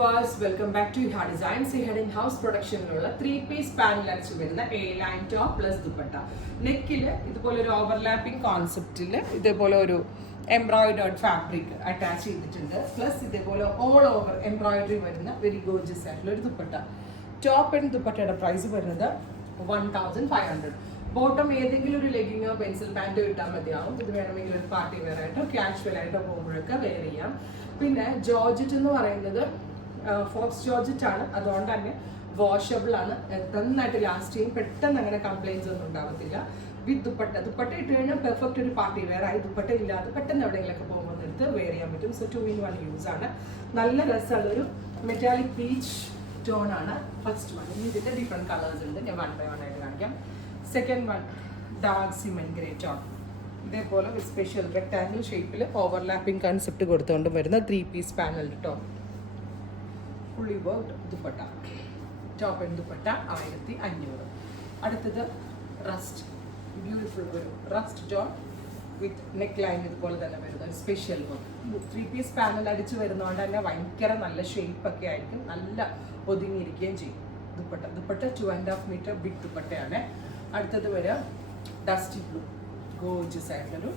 viewers, welcome back to Iha Designs. Iha in-house production ഉള്ള 3-piece panel അടിച്ചു വരുന്ന A-line top plus dupatta. നെക്കിൽ ഇതുപോലെ ഒരു ഓവർലാപ്പിംഗ് കോൺസെപ്റ്റിൽ ഇതേപോലെ ഒരു എംബ്രോയിഡേർഡ് ഫാബ്രിക് അറ്റാച്ച് ചെയ്തിട്ടുണ്ട്. പ്ലസ് ഇതേപോലെ ഓൾ ഓവർ എംബ്രോയിഡറി വരുന്ന വെരി ഗോർജിയസ് ആയിട്ടുള്ള ഒരു ദുപ്പട്ട. ടോപ്പ് ആൻഡ് ദുപ്പട്ടയുടെ പ്രൈസ് വരുന്നത് 1500. ബോട്ടം ഏതെങ്കിലും ഒരു ലെഗിങ്ങോ പെൻസിൽ പാൻറ്റോ ഇട്ടാൽ മതിയാവും. ഇത് വേണമെങ്കിൽ ഒരു പാർട്ടി വെയർ ആയിട്ടോ കാഷ്വൽ ആയിട്ടോ പോകുമ്പോഴൊക്കെ വെയർ ചെയ്യാം. പിന്നെ ജോർജറ്റ് എന്ന് പറയുന്നത് ഫോക്സ് ജോർജറ്റ് ആണ്, അതുകൊണ്ട് തന്നെ വാഷബിൾ ആണ്, നന്നായിട്ട് ലാസ്റ്റ് ചെയ്യും, പെട്ടെന്ന് അങ്ങനെ കംപ്ലൈൻറ്റ്സ് ഒന്നും ഉണ്ടാവത്തില്ല. വിത്ത് ദുപ്പട്ട ഇട്ട് കഴിഞ്ഞാൽ പെർഫെക്റ്റ് ഒരു പാർട്ടി വെയർ ആയി. ദുപ്പട്ട ഇല്ലാതെ പെട്ടെന്ന് എവിടെയെങ്കിലൊക്കെ പോകുമ്പോൾ എടുത്ത് വെയർ ചെയ്യാൻ പറ്റും. സോ 2-in-1 യൂസ് ആണ്. നല്ല രസമുള്ളൊരു മെറ്റാലിക് പീച്ച് ടോൺ ആണ് ഫസ്റ്റ് വൺ. ഇതിൻ്റെ ഡിഫറെൻറ്റ് കളേഴ്സ് ഉണ്ട്, ഞാൻ 1 by 1 ആയിട്ട് കാണിക്കാം. Second one dark cement grey tone. ഇതേപോലെ ഒരു സ്പെഷ്യൽ റെക്ടാങ്കിൾ ഷേപ്പിൽ ഓവർലാപ്പിംഗ് കൺസെപ്റ്റ് കൊടുത്തുകൊണ്ട് വരുന്ന 3-piece panel top. Fully worked dupatta. Top and dupatta 1500. അടുത്തത് റസ്റ്റ്, ബ്യൂട്ടിഫുൾ ഒരു റസ്റ്റ് ടോൺ വിത്ത് നെക്ക് ലൈൻ ഇതുപോലെ തന്നെ വരുന്ന ഒരു സ്പെഷ്യൽ വർക്ക്. 3-piece പാനൽ അടിച്ച് വരുന്നതുകൊണ്ട് തന്നെ ഭയങ്കര നല്ല ഷേപ്പൊക്കെ ആയിരിക്കും, നല്ല ഒതുങ്ങിയിരിക്കുകയും ചെയ്യും. ദുപ്പട്ട 2.5 മീറ്റർ ബിഗ് ദുപ്പട്ടയാണ്. അടുത്തത് വരിക ഡസ്റ്റി ബ്ലൂ, ഗോർജിയസ് ആയിട്ടുള്ളൊരു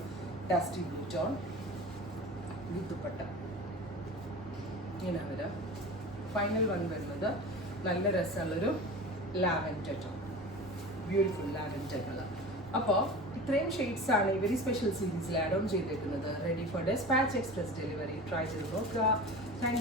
ഡസ്റ്റി ബ്ലൂ ടോൺ വിത്ത് ദുപ്പട്ട. ഇങ്ങനെ വരിക. ഫൈനൽ വൺ വരുന്നത് നല്ല രസമുള്ളൊരു lavender tone, beautiful lavender colour. അപ്പോൾ ഇത്രയും ഷെയ്ഡ്സ് ആണ് ഈ വെരി സ്പെഷ്യൽ സീരീസിൽ ആഡ് ഓൺ ചെയ്തേക്കുന്നത്. Ready for dispatch express delivery. Try ചെയ്ത് നോക്കുക.